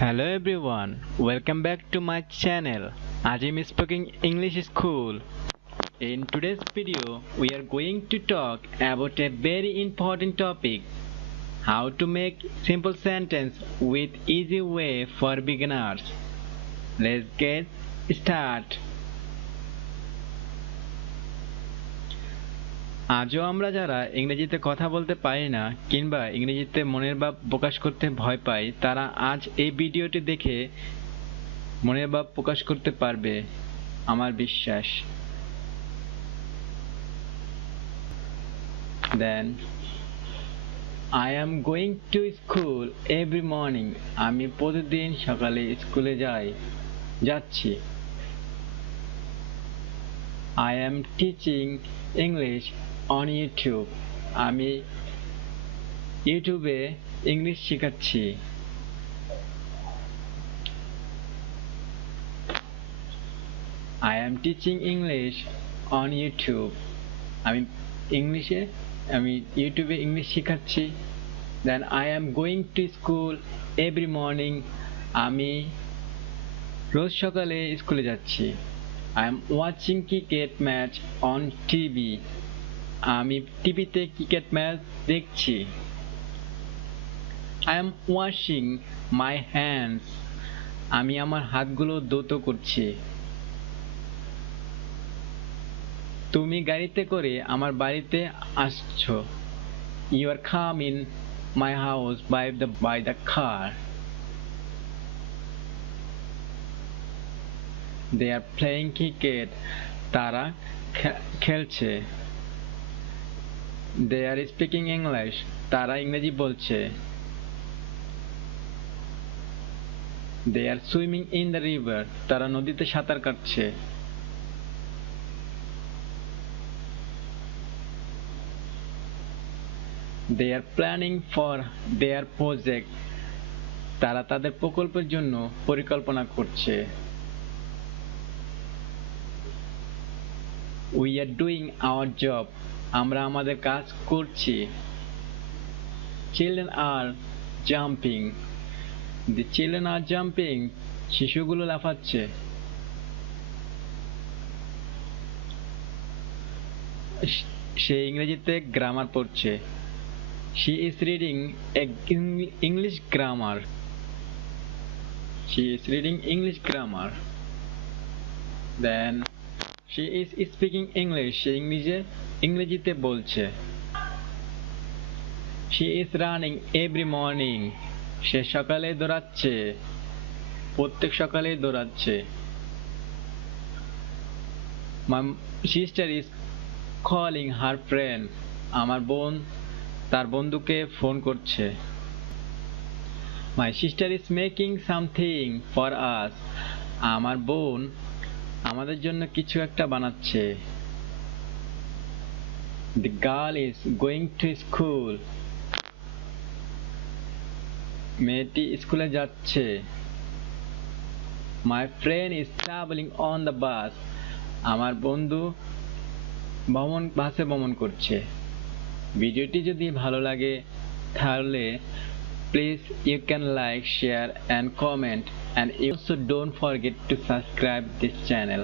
Hello everyone, welcome back to my channel. Azim is speaking English School. In today's video, we are going to talk about a very important topic: how to make simple sentence with easy way for beginners. Let's get started. আজও আমরা যারা ইংরেজিতে কথা বলতে পারি না কিংবা ইংরেজিতে মনের ভাব প্রকাশ করতে ভয় পাই তারা আজ এই ভিডিওটি দেখে মনের ভাব প্রকাশ করতে পারবে আমার বিশ্বাস। Then I am going to school every morning. আমি প্রতিদিন সকালে স্কুলে যাচ্ছি। I am teaching English on YouTube. আমি ইউটিউবে ইংলিশ শেখাচ্ছি। I am teaching English on YouTube. আমি ইউটিউবে ইংলিশ শেখাচ্ছি। Then I am going to school every morning. আমি রোজ সকালে স্কুলে যাচ্ছি। I am watching cricket match on TV. আমি টিভিতে ক্রিকেট ম্যাচ দেখছি। I am washing my hands. আমি আমার হাতগুলো ধৌত করছি। তুমি গাড়িতে করে আমার বাড়িতে আসছো। You are coming my house by the car. They are playing cricket. তারা খেলছে। They are speaking English. তারা ইংরেজি বলছে। They are swimming in the river. তারা নদীতে সাঁতার কাটছে। They are planning for their project. তারা তাদের প্রকল্পের জন্য পরিকল্পনা করছে। We are doing our job. আমরা আমাদের কাজ করছি। Children are jumping. The children are jumping. শিশুগুলো লাফাচ্ছে। সে ইংরেজিতে গ্রামার পড়ছে। She is reading English grammar. She is reading English grammar. Then she is speaking English. সে ইংরেজিতে বলছে। She is running every morning. সে সকালে দৌড়াচ্ছে। প্রত্যেক সকালে দৌড়াচ্ছে। My sister is calling her friend. আমার বোন তার বন্ধুকে ফোন করছে। My sister is making something for us. আমার বোন আমাদের জন্য কিছু একটা বানাচ্ছে। The girl is going to school. মেয়েটি স্কুলে যাচ্ছে। My friend is traveling on the bus. আমার বন্ধু বাসে ভ্রমণ করছে। ভিডিওটি যদি ভালো লাগে তাহলে please you can like, share and comment, and also don't forget to subscribe this channel.